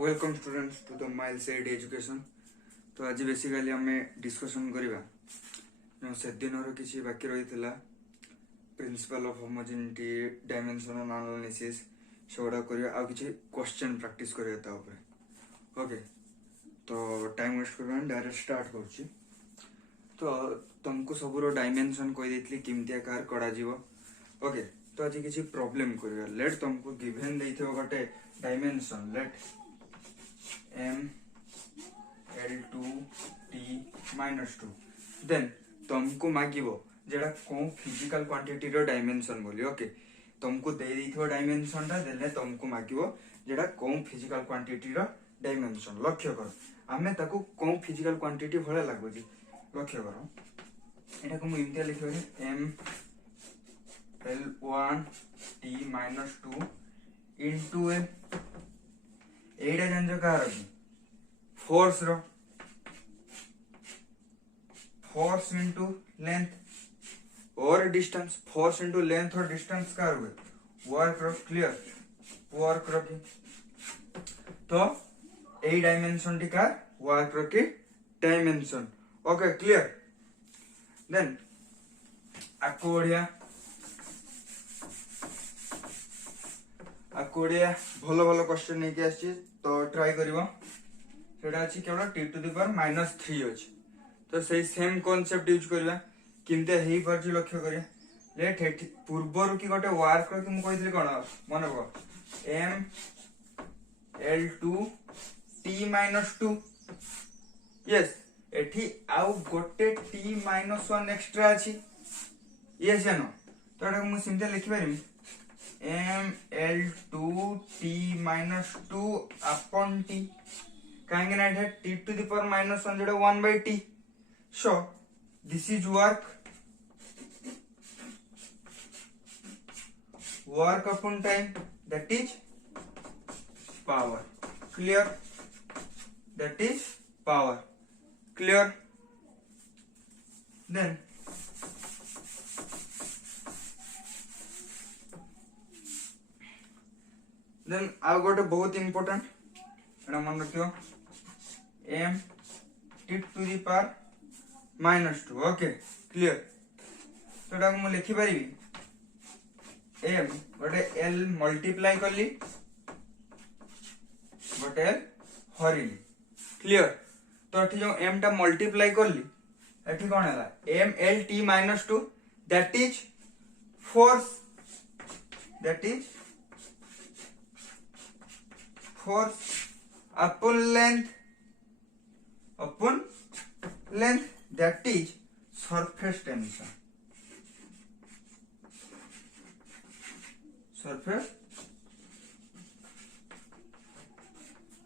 Welcome students to the mile side education. तो आज basically आम डिस्कसन करवा से दिन किसी बाकी रही principal of homogeneity dimensional analysis से गुड़ा करवा आ किसी क्वेश्चन प्रैक्टिस करवा ओके। तो टाइम वेस्ट करवा डायरेक्ट स्टार्ट कर तो तुमको सब डायमेंशन कहीदी केमती कार करा ओके। तो आज किसी प्रॉब्लम करवा लेट तुमको गिवन देइथिबो गोटे डायमेंशन लेट ml2t-2 देन तुमको मागिबो जेडा कोन फिजिकल क्वांटिटी रो डायमेंशन बोली ओके। तुमको दे देइथिबो डायमेंशन ता देले तुमको मागिबो जेडा कोन फिजिकल क्वांटिटी रो डायमेंशन। लक्ष्य कर आमे ताको कोन फिजिकल क्वांटिटी भले लागुजी लक्ष्य करो एटा को इमतिया लिखिबो ml1t-2 into a Etah जानजो car force row force into length और डिस्टेंस फोर्स इनटू लेंथ और डिस्टेंस कार हुए वर्क रो क्लियर वर्क रो की तो ए डायमेंशन टी कार वर्क रो की डायमेंशन ओके क्लियर। देन आको बढ़िया भलो भलो क्वेश्चन नहीं के आछि तो ट्राई करिवो सेटा अछि केवल t⁻³ अछि तो सही सेम कांसेप्ट यूज करबा किनते हेई पर लक्ष्य करिया लेट पूर्वरु की गोटे वर्क रो कि मु कहितली कोन मन को ml2t-2 यस एठी आउ गोटे t-1 एक्स्ट्रा अछि यस या नो तो एटा मु सिंपल लिखि पारिमी ml2t-2 upon t कहीं ना t⁻1 जोड़ा 1/t so this is work upon time that is power clear that is power clear। then आउ गोटे बहुत इंपोर्टेंट एटा मन रखियो m⁻2 ओके क्लियर। तो एटा को लिखि पारिबी m गोटे l मल्टीप्लाई करली गोटे l हरिली क्लियर। तो एठी जो m टा मल्टीप्लाई करली एठी कोन हैला ml2 that is force upon length that is surface tension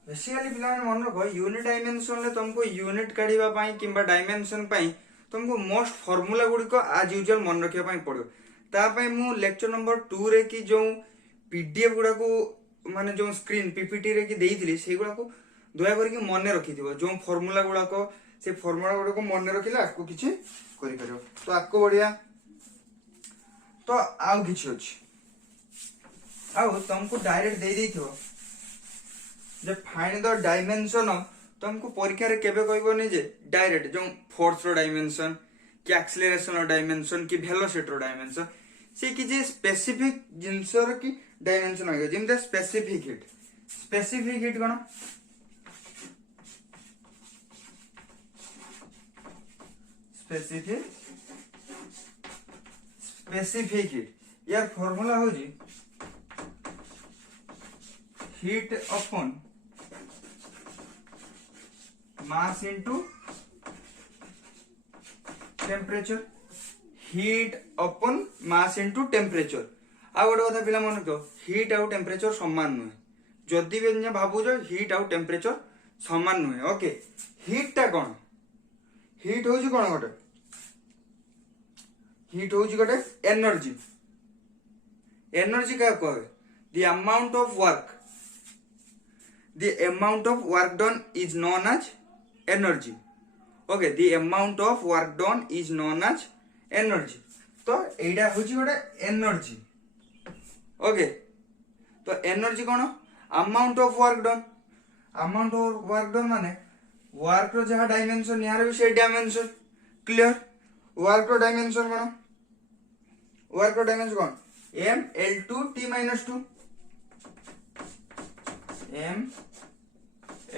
basically पिला मन रखो यूनिट डायमेंशन ले तुमको यूनिट काढिबा पई किबा डायमेंशन पई तुमको मोस्ट फार्मूला गुडी को आज यूजुअल मन रखिया पई पड़ो ता पई मु लेक्चर नंबर 2 रे की जो पीडीएफ गुडा को माने जो स्क्रीन पीपीटी रे की देइथिली से गुडा को दया करके मन रखिथिबो जो फार्मूला गुडा को से फार्मूला गुडा को मन रखिला आको किछि करि परियो। तो आको बढ़िया तो आउ किछि अछि आउ तुमको डायरेक्ट दे देथिबो जे फाइंड द डायमेंशन तुमको परीक्षा रे केबे कहबोनी जे डायरेक्ट जो फोर्स रो डायमेंशन कि एक्सेलरेशन रो डायमेंशन कि वेलोसिटी रो डायमेंशन से किछि स्पेसिफिक जिंसर की डायमेंशन आगे जिमते स्पेसिफिक हिट कोन स्पेसिफिक हिट यार फार्मूला हो जी heat upon mass into temperature heat upon mass into temperature. आ गोटे कथा पिला मन रखो हीट आउ टेम्परेचर समान नुहे जदि भी भावुच हीट आउ टेम्परेचर समान नुहे ओके। हीट टा कौन हीट होउची कौन गोटे हीट होउची गोटे एनर्जी का कहे the amount of work done is known as energy okay. The amount of work done is known as energy तो एटा होउची गोटे एनर्जी ओके। तो एनर्जी कौन amount of work done amount of work done माने work रो जहा dimension यार भी से डायमेंशन क्लियर वर्क रो डायमेंशन कोन वर्क रो डायमेंशन कोन m l2 t minus 2 m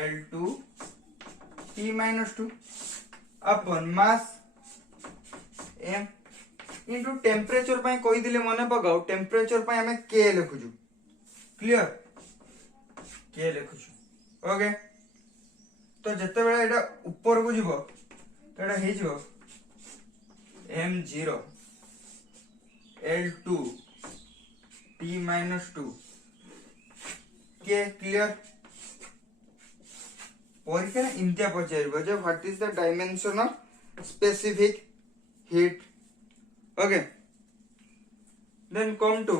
l2 t minus 2 अपन मास m इनटू टेम्परेचर पाई कोई दिले मने पकाओ टेम्परेचर पाई हमें k लिखुजु क्लियर k लिखुजु ओके तो जते बेला एटा ऊपर को जीवो तो एटा हे जीवो m0 l2 t minus 2 k clear परीक्षा इंतिया पचारिबो जे what is the dimension of specific heat okay then come to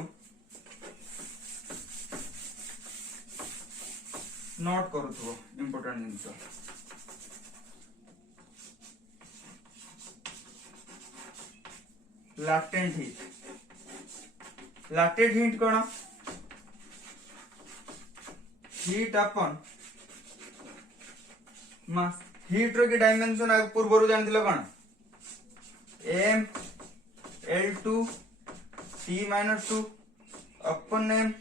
note करूथबो इंपोर्टेंट जिंस लैटेंट हीट कोन हीट अपन मास हीट रो की डायमेंशन आ पूर्व जानथिलो कोन m l2 t minus 2 upon m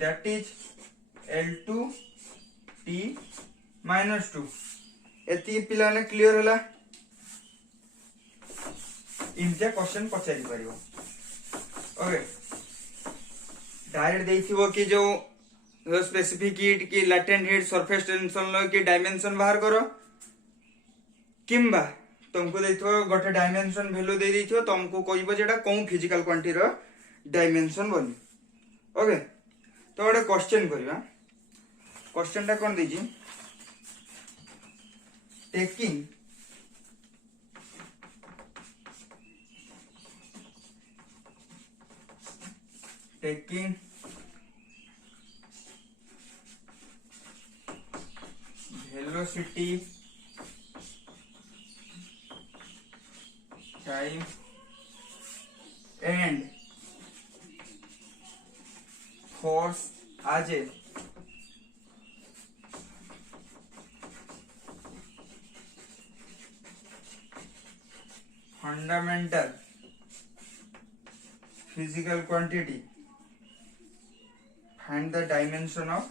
that is l2 t minus 2 एती पिला ने clear होला इनजा क्वेश्चन पचारि परिबो ओके डायरेक्ट देथिबो कि जो स्पेसिफिक हीट की लैटेंट हीट सरफेस टेंशन लो की डायमेंशन बाहर करो किंबा तुमको देथिबो गोटे डायमेंशन वैल्यू दे देथिबो तुमको कहइबो जेटा कोन फिजिकल क्वांटिटी रो डायमेंशन बोली ओके तो गोटे क्वेश्चन करबा क्वेश्चन टा कोन देजी taking velocity time and force as a fundamental physical quantity. Find the dimension of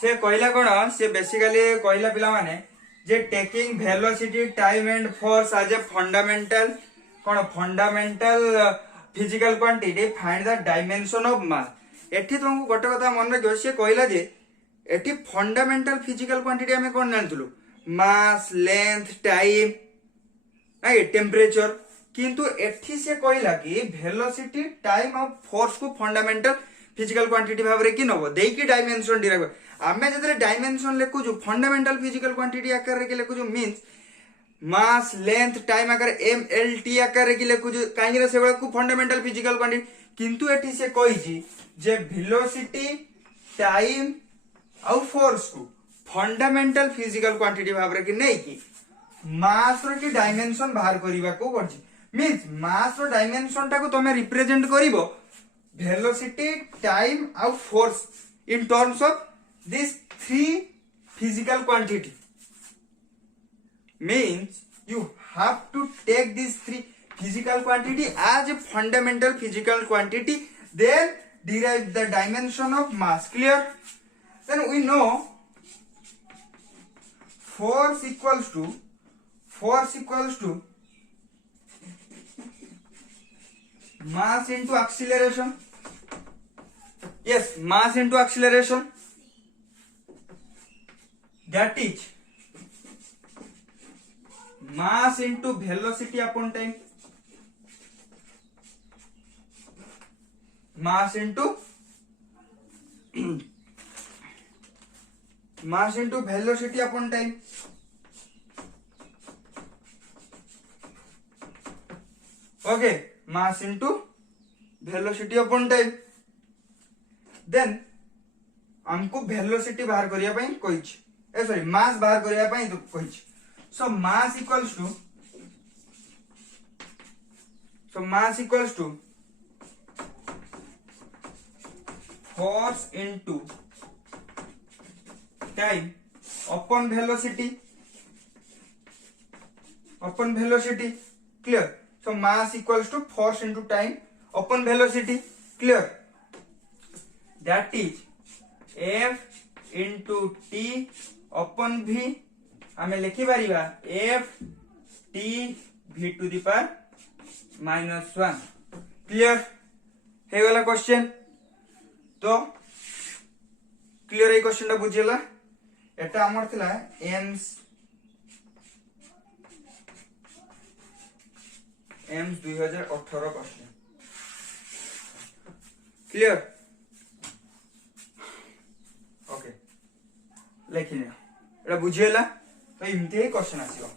से कहला कोन से बेसिकली कहला पिला माने जे taking velocity time and force as a fundamental कोन fundamental physical quantity find the dimension of mass एठी तुमको गोटे कथा मन रखियो से कहला जे एठी फंडामेंटल फिजिकल क्वांटिटी हमें कोन जानथुलु मास लेंथ टाइम आई टेम्परेचर किंतु एठी से कहला कि वेलोसिटी टाइम और फोर्स को फंडामेंटल फिजिकल क्वांटिटी भाव रे कि नबो देई की डायमेंशन डिराइव आमे जदरे डायमेंशन लेखु जो फंडामेंटल फिजिकल क्वांटिटी आकार रे कि लेखु जो मींस मास लेंथ टाइम आकार एम एल टी आकार रे कि लेखु जो काहे रे सेबा को फंडामेंटल फिजिकल क्वांटिटी किंतु एठी से कहिजी जे वेलोसिटी टाइम और फोर्स को फंडामेंटल फिजिकल क्वांटिटी भाव रे कि नै कि मास रो की डायमेंशन बाहर करिबा को पड़छि मींस मास रो डायमेंशन टा को तमे रिप्रेजेंट करिवो वेलोसिटी टाइम और force in terms of this three physical quantity means you have to take these three physical quantity as a fundamental physical quantity then derive the dimension of mass clear then we know force equals to mass into acceleration yes mass into acceleration that is mass into velocity upon time mass into velocity upon time okay mass into velocity upon time then हमको velocity बाहर करिया पई कहिछि sorry mass बाहर करिया पई तो कहिछि so mass equals to force into time upon velocity clear so mass equals to force into time upon velocity clear that is F into T upon V आमे लिखि परिबा F T V to the power -1 clear हे वाला question तो clear A question टा बुझिला एटा हमर थिला AIIMS 2018 question clear okay लेखिने एटा बुझिला तो इमते ही क्वेश्चन आसीबो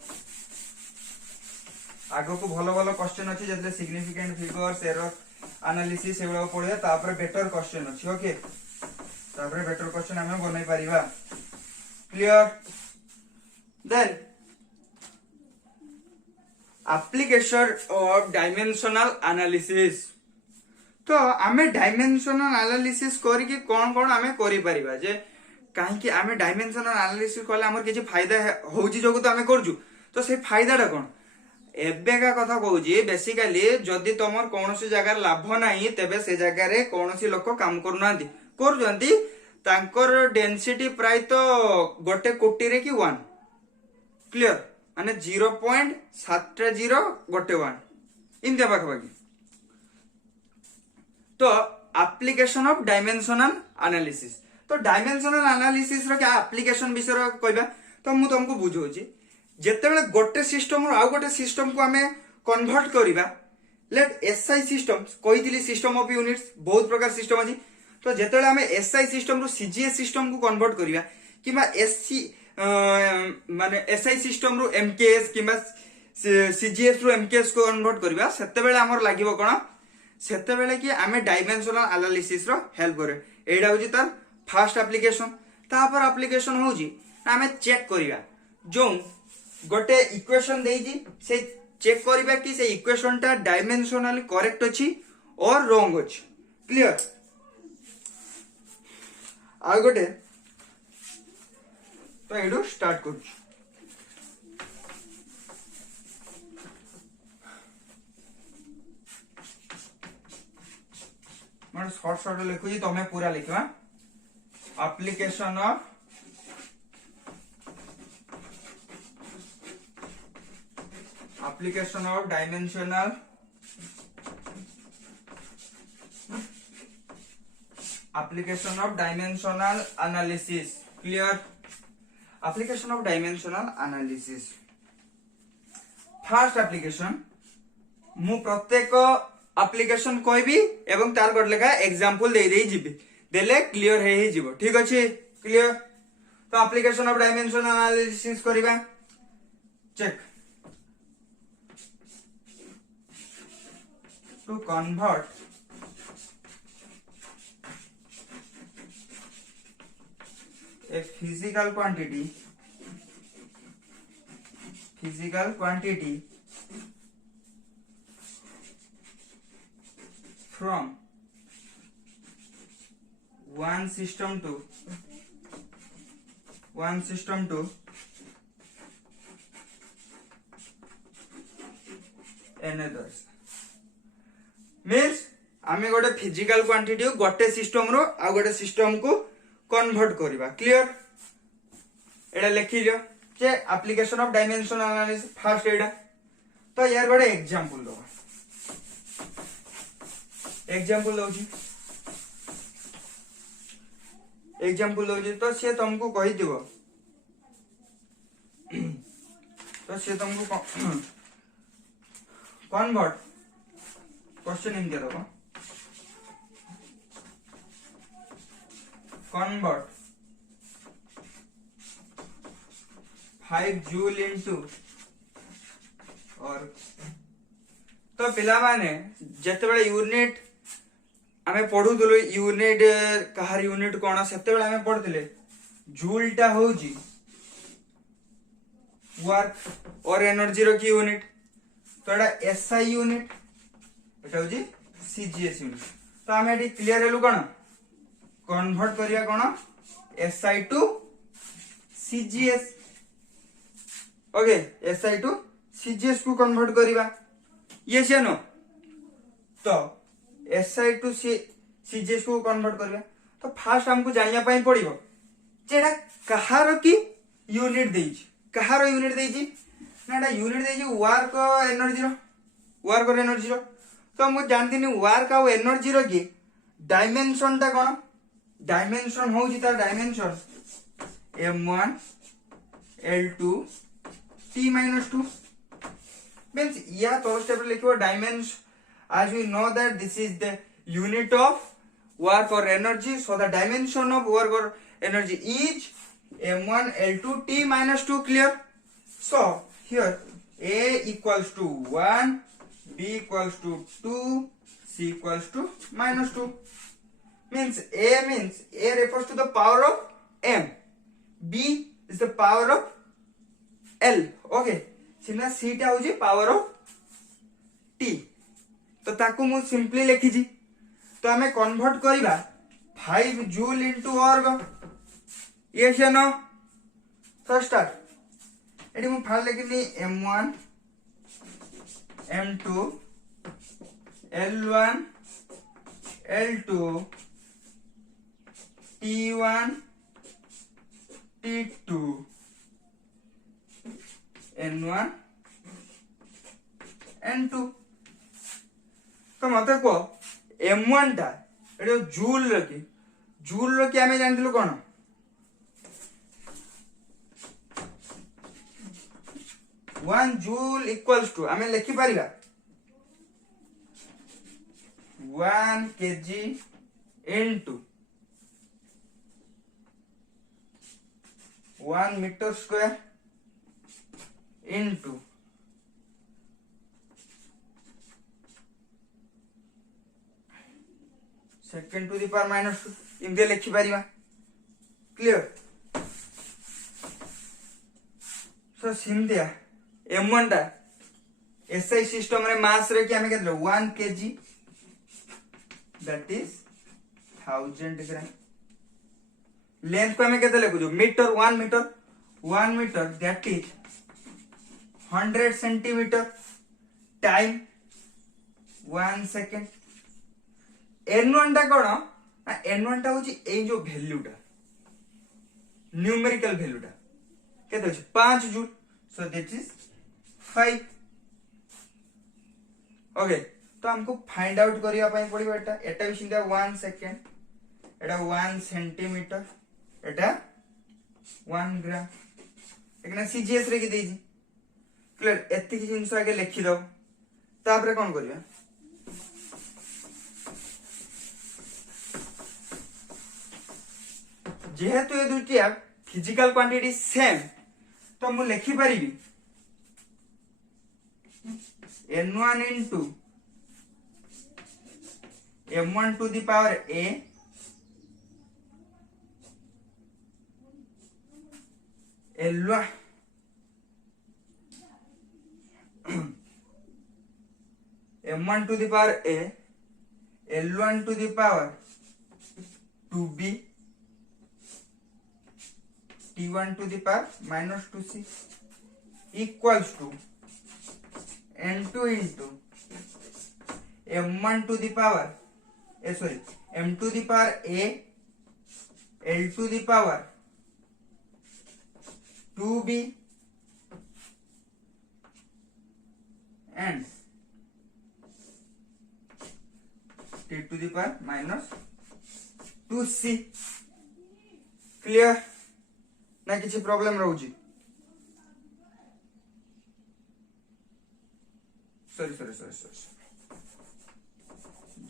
आगो को भलो भलो क्वेश्चन अछि जतले सिग्निफिकेंट फिगर्स एरर एनालिसिस एवडा पढिया तापर बेटर क्वेश्चन अछि ओके तापर बेटर क्वेश्चन हमें बनाई परिबा clear then application of dimensional analysis तो आमे डायमेंशनल एनालिसिस करके कोन कोन आमे करि परिबा जे काहे कि आमे डायमेंशनल एनालिसिस करले हमर किछि फायदा होउची जोगु तो आमे करजु तो से फायदाटा कोन एबेका कथा कहूची बेसिकली जदि तमर कोनोसी जगह लाभ नाही तेबे से जगह रे कोनोसी लोक काम करूनांती करूजंती तांकर डेंसिटी प्राय तो गोटे कोटी रे कि 1 क्लियर माने 0.70 गोटे 1 इन देबा बाकी तो एप्लीकेशन ऑफ डायमेंशनल एनालिसिस तो डायमेंशनल एनालिसिस रो क्या एप्लीकेशन विषय कहबा तो मु तुमको बुझौची जेतेबेले गोटे सिस्टम रो आउ गोटे सिस्टम को हमें कन्वर्ट करिबा लेट एसआई सिस्टम कहितली सिस्टम ऑफ यूनिट्स बहुत प्रकार सिस्टम अछि तो जेतेबेले हमें एसआई सिस्टम रो सीजीएस सिस्टम को कन्वर्ट करिबा किबा एससी माने एसआई सिस्टम रो एमकेएस किबा सीजीएस रो एमकेएस को कन्वर्ट करिबा सेतेबेले हमर लागिवो कोन सेतेबेले कि हमें डायमेंशनल एनालिसिस रो हेल्प करे एडा होजी तार फर्स्ट एप्लीकेशन तापर एप्लीकेशन होजी हमें चेक करिबा जो गोटे इक्वेशन देजी से चेक करिबा कि से इक्वेशन टा डायमेंशनली करेक्ट अछि और रॉन्ग अछि क्लियर आ गोटे तो एडो स्टार्ट करू मैं शॉर्ट शॉर्ट लिखु जी तमे पूरा लिखवा application of dimensional analysis clear application of dimensional analysis first application मु प्रत्येक एप्लीकेशन कहबी एवं तार गड लेखा एग्जांपल दे देई जिबी देले क्लियर हे ही जिवो ठीक अछि क्लियर तो एप्लीकेशन ऑफ डायमेंशनल एनालिसिस करिबा check to convert a physical quantity from one system to another means आमे गोटे फिजिकल क्वांटिटी गोटे सिस्टम रो आ गोटे सिस्टम को कन्वर्ट करिबा क्लियर एडा लिखि लियो जे application of dimensional analysis first एडा तो यार गोटे एग्जांपल दो एग्जांपल दो तो से तुमको कहि दिबो तो से तुमको कन्वर्ट क्वेश्चन इन दे दो कन्वर्ट 5 जूल इनटू और तो पिला माने जते बेले यूनिट आमे पढु दलो यूनिट कहार यूनिट कोन सेते बेले आमे पढथिले जूल टा होजी वर्क और एनर्जी रो की यूनिट तो एटा एसआई यूनिट एटा होजी सीजीएस यूनिट तो आमे एटी क्लियर हेलु कोन कन्वर्ट करिया कोन SI to CGS okay SI to CGS को कन्वर्ट करिवा यस या नो तो एसआई टू सीजीएस को कन्वर्ट करिवा तो फास्ट हमको जानिया पई पड़िबो जेडा कहार की यूनिट देइछि कहार यूनिट देइछि ना एटा यूनिट देइछि वर्क और एनर्जी रो तो मु जानदिनी वर्क और एनर्जी रो की डायमेंशन ता कोन डायमेंशन होउछि तार dimension m1 l2 t-2 means या तो स्टेप लिखिबो dimension as we know that this is the unit of work or energy so the dimension of work or energy is m1 l2 t-2 clear so here a equals to 1 b equals to 2 c equals to -2 means a refers to the power of m b is the power of l okay सिना c टा होजी power of t तो ताकू मु simply लिखि जी तो हमें convert करिबा 5 joule into वर्ग ये से नो तो स्टार्ट एडी मु फाल लिखिनी m1 m2 l1 l2 t1 t2 n1 n2 तो मत को m1 टा एडो जूल रो की हमें जानथिलु कोन 1 जूल इक्वल्स टू हमें लिखि परिबा 1 kg into 1 meter square into second to the power -2 इनके लिखि परिबा क्लियर सो सिंधिया m1 टा एसआई सिस्टम रे मास रे कि हमें केतले 1 kg that is 1000 gram length को हमें केतले लिखु जो मीटर 1 मीटर that is 100 centimetre time 1 second n1 टा कोन n1 टा होची ए जो वैल्यू टा न्यूमेरिकल वैल्यू टा केते होची 5 joule so that is 5 okay तो हमको फाइंड आउट करिया पई पड़िबो एटा भी सिंधा 1 सेकंड एटा 1 सेंटीमीटर एटा 1 ग्राम एकना सीजीएस रे की देजी क्लियर एति की जिंस आगे लिखि दो तापरे कोन करिया जेहेतु ये दुटी फिजिकल क्वांटिटी सेम तो मु लिखि परिबी n1 into m1 to the power a l1 m1 to the power a l1 to the power 2b t1 to the power -2c equals to n2 into m1 to the power m to the power a l to the power 2b and t to the power -2c clear ना किसी problem रहउची sorry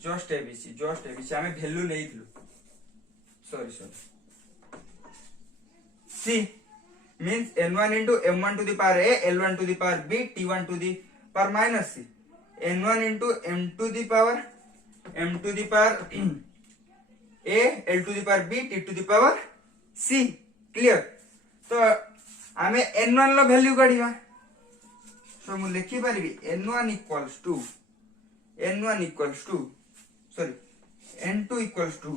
just ABC हमें value नहीं थिलु sorry C means n1 into m1 to the power a l1 to the power b t1 to the power minus c n1 into m to the power a l to the power b t to the power c clear तो आमे n1 लो value काढिबा सो मु लिखि परिबी n1 equals to sorry n2 equals to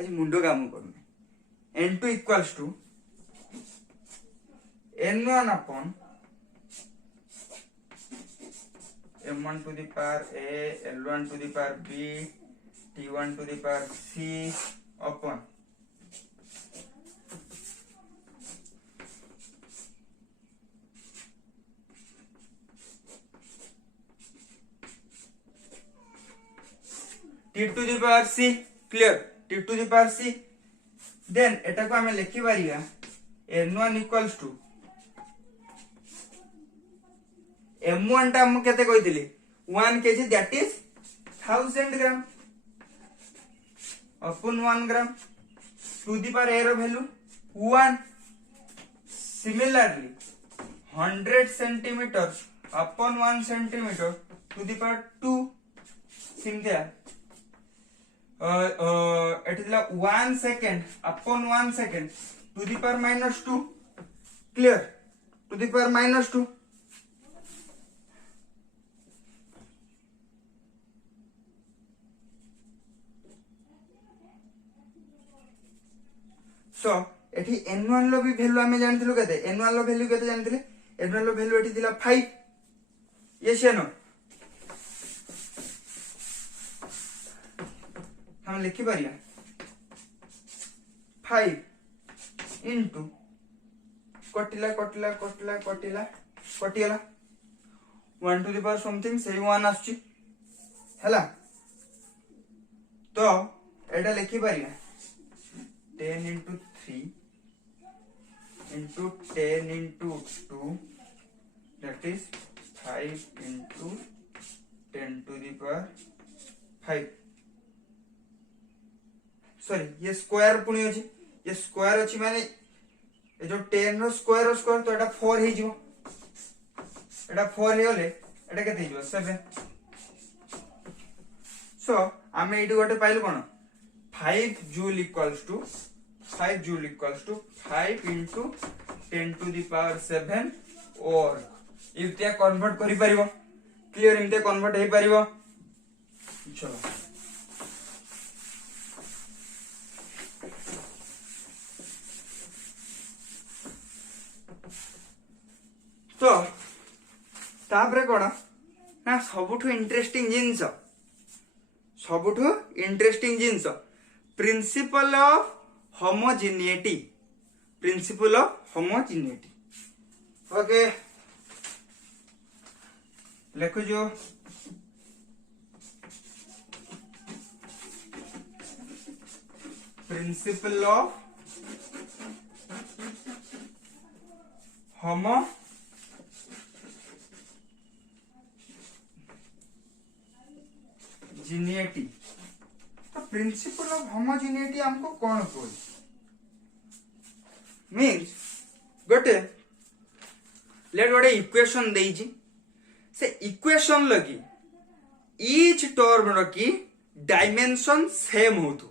आज मुंडो काम करूने n2 equals to n1 upon m1 to the power a l1 to the power b t1 to the power c upon t to the power c clear t to the power c then एटा को हमें लिखि Pariya n1 equals to m1 टा हम केते कहितली 1 kg that is 1000 gram upon 1 gram to the power a रो value 1 similarly 100 centimeter upon 1 centimeter to the power 2 सिमथिया एटिला 1 second upon 1 second to the power minus 2 clear to the power minus 2 सो एठी n1 लो भी value हमें जानथिलु केते n1 लो value केते जानथिले n1 लो वैल्यू एठी दिला 5 यस या नो हम लिखि Pariya 5 into कटिला 1 to the power something से 1 आछी हैला तो एटा लिखि Pariya 10 into 3 into 10 into 2 that is 5 into 10 to the power 5 sorry ये स्क्वायर पुणी अछि ये स्क्वायर अछि माने ए जो 10 रो स्क्वायर तो एटा 4 हे जिवो एटा 4 हे होले एटा केते जिवो 7 सो आमे एटी गोटे पाइलु कोन 5 joule equals to 5 into 10 to the power 7 और इते कन्वर्ट करि परिबो क्लियर इते कन्वर्ट हे परिबो चलो तो तापरे कोन ना सबुठु इंटरेस्टिंग जिंस प्रिंसिपल ऑफ होमोजेनिटी ओके लिखो जो प्रिंसिपल ऑफ होमोजेनिटी तो प्रिंसिपल ऑफ होमोजेनिटी हमको कौन कोई मीन्स गोटे लेट गोटे इक्वेशन देइजी से इक्वेशन लगी ईच टर्म रखी डायमेंशन सेम होतु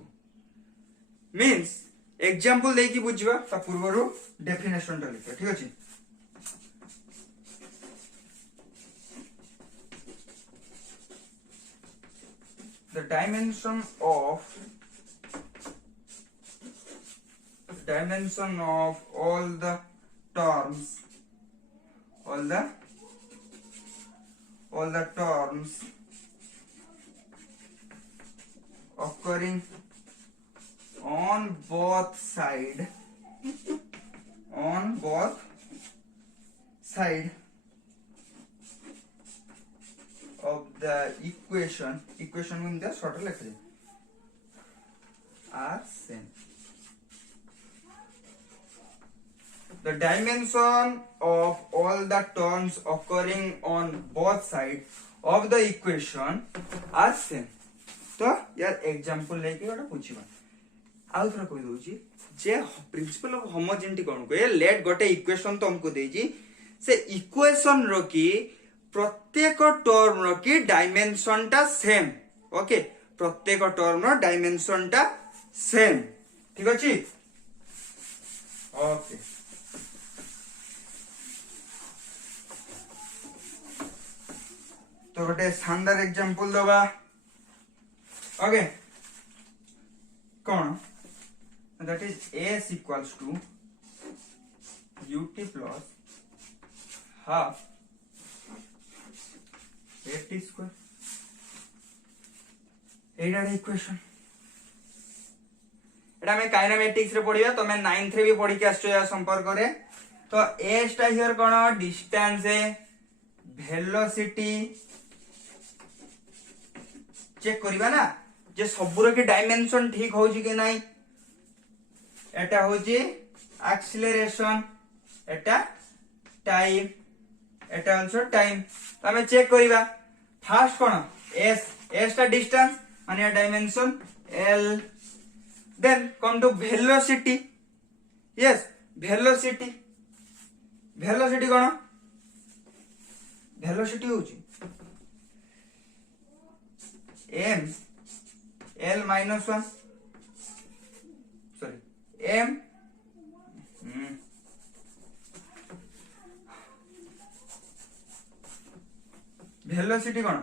मीन्स एग्जांपल देकी बुझिबा ता पूर्वरो डेफिनेशन टा लिखा ठीक अछि the dimension of all the terms occurring on both side of the equation in the short लिख दे are same the dimension of all the terms occurring on both sides of the equation are same तो यार example लेके गोटा पूछिबा आउ थरा कहि दोची जे principal of homogeneity कोन को late गोटे इक्वेशन तो हमको देजी से इक्वेशन रो की प्रत्येक टर्म रो की डायमेंशन टा सेम ओके प्रत्येक टर्म रो डायमेंशन टा सेम ठीक अछि ओके तो गोटे शानदार एग्जांपल दबा ओके कौन that is s equals to ut plus half at square एटा इक्वेशन एटा में काइनेमेटिक्स रे पढिया तमे 9th रे भी पढि के आछो या संपर्क रे तो s टा हियर कोन डिस्टेंस है वेलोसिटी चेक करिबा ना जे सबुर के डायमेंशन ठीक होउची कि नाही एटा होची एक्सीलरेशन एटा टाइम एटा आल्सो टाइम तो हमें चेक करिबा फास्ट कोन s टा डिस्टेंस माने dimension l then come to velocity yes velocity कोन velocity होची m l minus 1 sorry m velocity कोन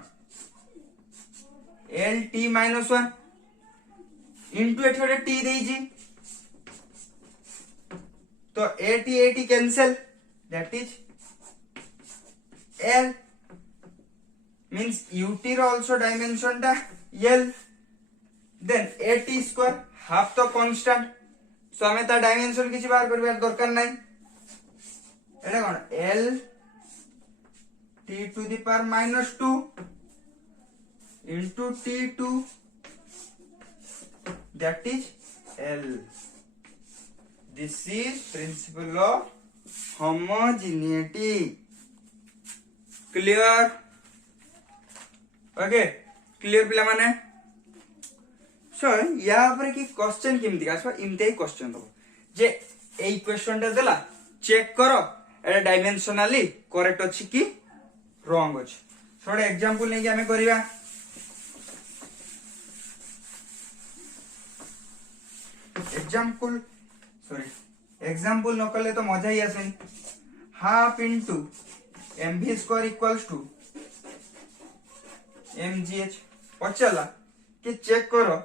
l t minus 1 into एठे t देइजी तो at cancel that is l means ut रो also dimension टा l then at square half तो constant सो हमें ता डायमेंशन किछि बाहर करबार दरकार नै एटा कोन l t to the power minus 2 into t2 that is l this is principle of homogeneity clear okay clear पिला माने सो या पर की क्वेश्चन केमति आसो इमते क्वेश्चन दो जे ए क्वेश्चन टा देला चेक करो एटा डायमेंशनली करेक्ट अछि कि रॉन्ग अछि थोड़ा एग्जांपल नै कि हमें करिवा एग्जांपल न कले तो मजा ही आसे half into mv square equals to mgh पचला कि चेक करो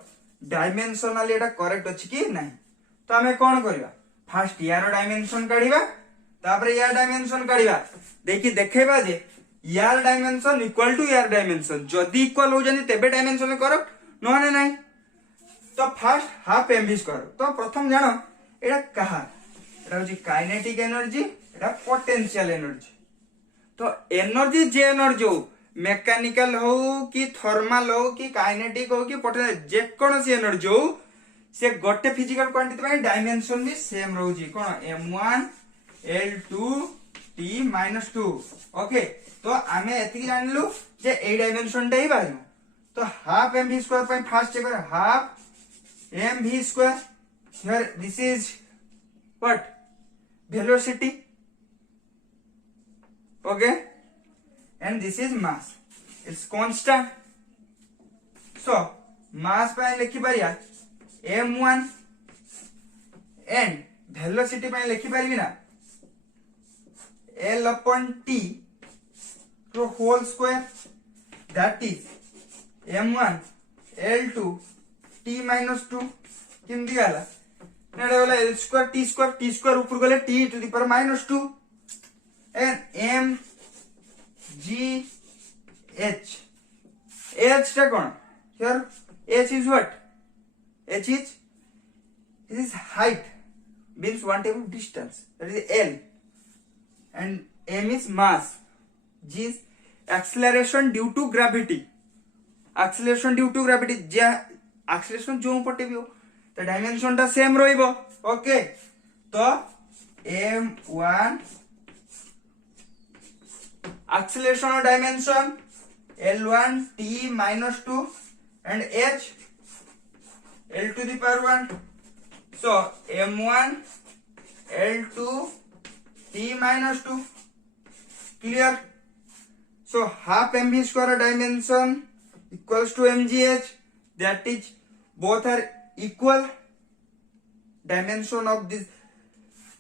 डायमेंशनल एटा करेक्ट अछि कि नहीं तो हमें कोन करबा फर्स्ट यार डायमेंशन काढिबा तापरे यार डायमेंशन काढिबा देखि देखेबा जे यार डायमेंशन इक्वल टू यार डायमेंशन जदी इक्वल हो जनी तेबे डायमेंशन करेक्ट नहने नहीं तो फर्स्ट हाफ mv स्क्वायर तो प्रथम जानो एटा कहा एटा होची काइनेटिक एनर्जी एटा पोटेंशियल एनर्जी तो एनर्जी जे एनर्जी हो मेकानिकल हो कि थर्मल हो कि काइनेटिक हो कि पोटेंशियल जे कोनसी एनर्जी हो से गोटे फिजिकल क्वांटिटी पय डायमेंशन भी सेम रहउची कोन m1 l2 t - 2 ओके तो आमे एति जानलु जे ए डायमेंशन टा ही बाजू तो हाफ mv स्क्वायर पय फर्स्ट चेक कर half mv square here this is what velocity okay and this is mass it's constant so mass पे लिखि परिया m1 and velocity पे लिखि परिबी ना l upon t to whole square that is m1 l2 t minus 2 किंदी gala NEDA वाला l square t square ऊपर गले t to the power minus 2 and m g h h टा कोन here h is what h is this is height means one type of distance that is l and m is mass g is acceleration due to gravity J acceleration जो पटे भी हो तो dimension टा same रहिबो okay तो m1 acceleration dimension l1 t - 2 and h l to the power 1 so m1 l2 t - 2 clear so half mv square dimension equals to mgh that is both are equal dimension of this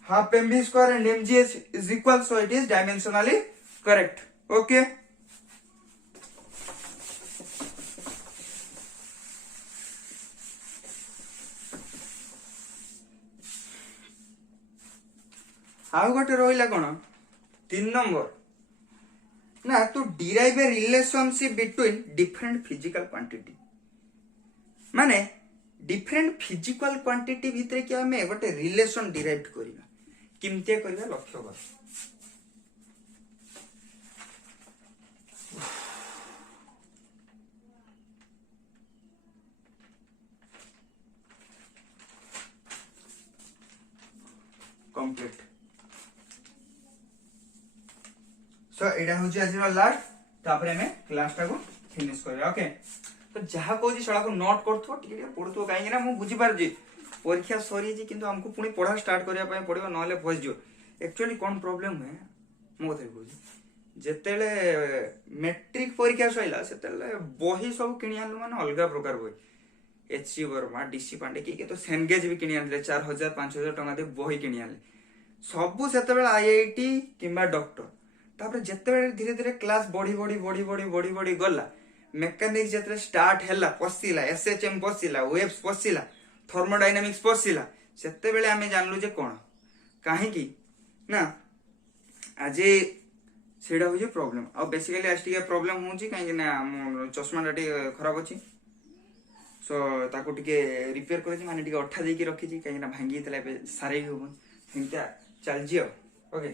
half mv square and mgh is equal, so it is dimensionally correct. Okay. आउ गोटे रहा कौन 3 number ना तो derive ए relationship between different physical quantity माने different physical quantity भितर कि आमे गोटे रिलेशन डिराइव करबा किमते करबा लक्ष्य कर कंप्लीट। सो एटा होची आज लास्ट तापर हमें क्लास टा को फिनिश करबा। ओके तो जहा कहूँ सड़ा को नोट करथो टिके पढथो काहे ना मु बुझी पार जी परीक्षा सरी जी किंतु हमको पुणी पढ़ा स्टार्ट करिया पय पड़िबो नले फस जो एक्चुअली कोन प्रॉब्लम है मो कथे बुझी जेतेले मैट्रिक परीक्षा सइला सेतेले बही सब किनि आनलु माने अलगा प्रकार बही एचसी वर्मा डीसी पांडे की तो सेनगेज भी किनि आनले 4000 5000 टका दे बही किनि आनले सबु सेतेबेले आईआईटी किंबा डॉक्टर तापर जेतेबेले धीरे धीरे क्लास बढ़ी बढ़ी बढ़ी बढ़ी बढ़ी बढ़ी गला मेकानिक्स जेते स्टार्ट हैला पसिला एसएचएम पसिला वेव्स पसिला थर्मोडायनामिक्स पसिला सेते बेले हमें जानलु जे कोन काहे की ना आज सेडा हो जे प्रॉब्लम आ बेसिकली आज टिके प्रॉब्लम होची काहे कि ना मो चश्मा डाटी खराब अछि सो ताको टिके रिपेयर करे छी माने टिके अठा दे की रखी छी काहे ना भांगी तला बे सारे हो हिंता चल जियो। Okay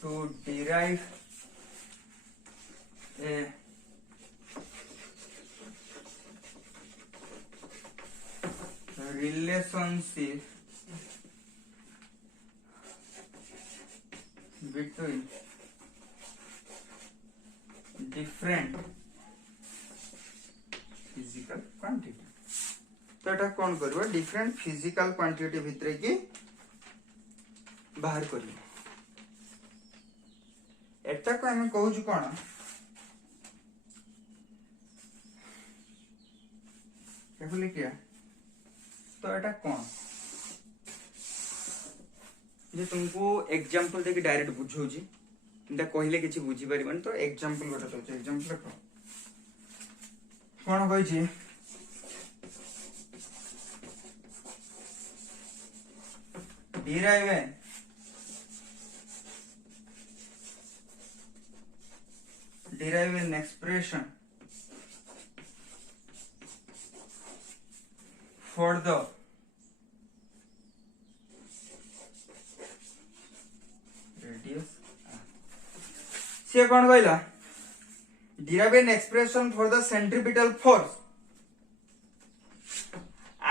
to derive a relationship between different physical quantity तो एटा कौन करबो डिफरेंट फिजिकल क्वांटिटी भितरे की बाहर करियो एटा को हमें कहू छु कोन केबले किया तो एटा कोन जे तुमको एग्जांपल देके डायरेक्ट बुझौ छी तुमटा कहिले किछि बुझी परिबन तो एग्जांपल गोटा तो एग्जांपल कोन कहै छी derive an expression for the radius से कौन कहला derive an expression for the centripetal force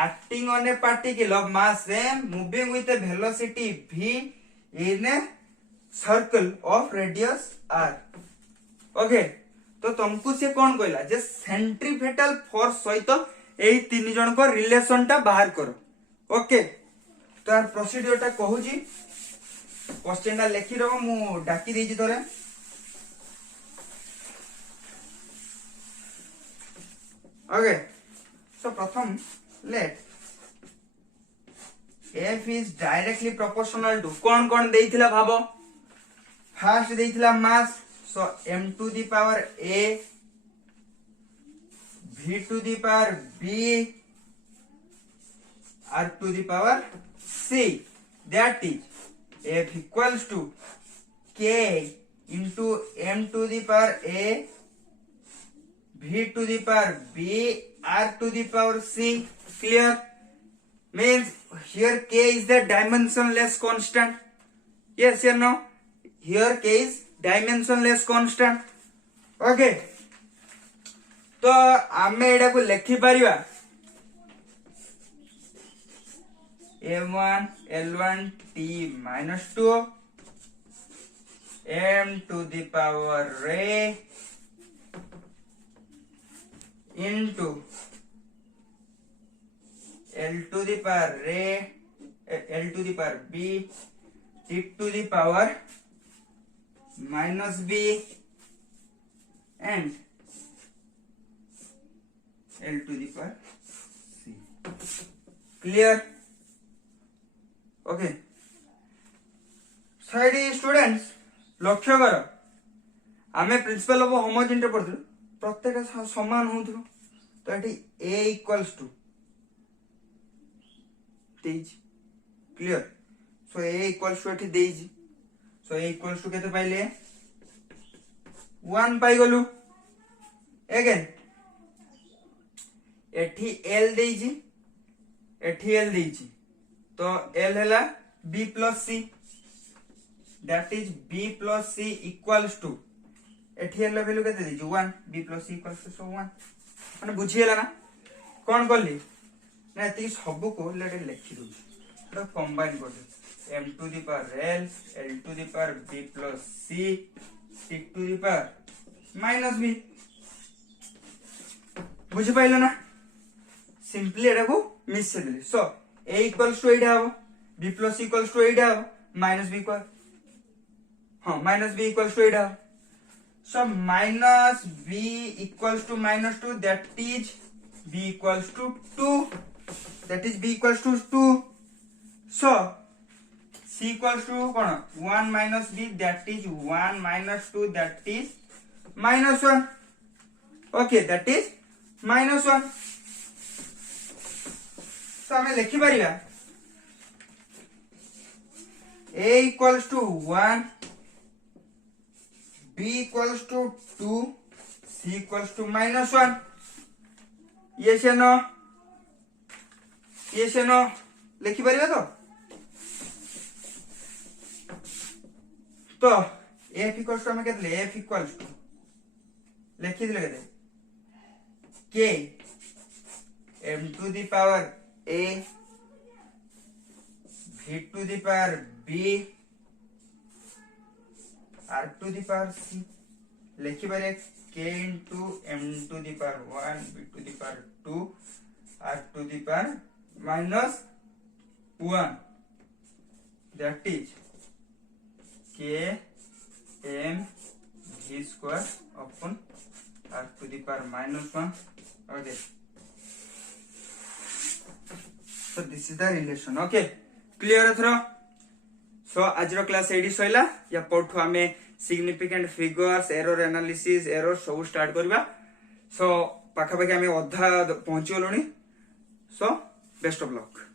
acting on a particle of mass m moving with a velocity v in a circle of radius r। Okay तो तुमको से कौन कहला जे centripetal force सहित एई तीन जन को रिलेशन टा बाहर करो। ओके तो यार प्रोसीड्यूर टा कहू जी क्वेश्चन टा लिखि रहो मु डाकी देजी तोरे ओके तो प्रथम let f is directly proportional to कौन देइथिला भाबो फर्स्ट देइथिला mass so m to the power a v to the power b r to the power c that is f equals to k into m to the power a v to the power b r to the power c clear means here k is the dimensionless constant yes or no here k is dimensionless constant. Okay तो आमे एडा को लिखि परिबा m1 l1 t minus 2 m to the power a into l to the power a l to the power b t to the power minus b and L to the power C. Clear? Okay. Side students, लक्ष्य कर आमे principal of homogeneity पढ़थु प्रत्येक समान होथु तो एठी A equals to देइज. Clear? So A equals to एठी देइज. सो A equals to केते पाइले 1 पाई गलु. अगेन एठी L देइज, एठी L देइज, तो L हैला B plus C, that is B plus C equals to एठी L वैल्यू केते देइज 1. B plus C equals to so 1 माने बुझी गेला ना कोन करली ना एती सब को लेटे लिखि दउ तो कंबाइन कर दे m to the power L to the power B plus C to the power minus B. बुझी पाइलो ना सिंपली एटा को मिस से देली. सो A equals to एटा हो, B plus C equals to एटा हो, minus B equal हां minus B equals to एटा हो. So minus B equals to minus 2, that is B equals to 2, that is B equals to 2. So C equals to 1 minus B, that is 1 minus 2, that is minus 1. Okay, that is minus 1. So हमें लिखि परिबा A equals to 1, B equals to 2, C equals to minus 1. Yes or no? Yes or no? लिखि परिबा तो F equals to हमें केतले F equals to लिखि दिले केते K m to the power A V to the power B R to the power C. लिखि बारे K into m to the power 1 B to the power 2 R to the power minus 1, that is K m V square upon R to the power minus 1. Okay, so this is the relation. Okay, clear thro. So आज class एडी सइला या पढ़ु आमे significant figures error analysis error सब start करबा. So पाखा पाखा आमे अधा पहुंची गलोनी. So best of luck.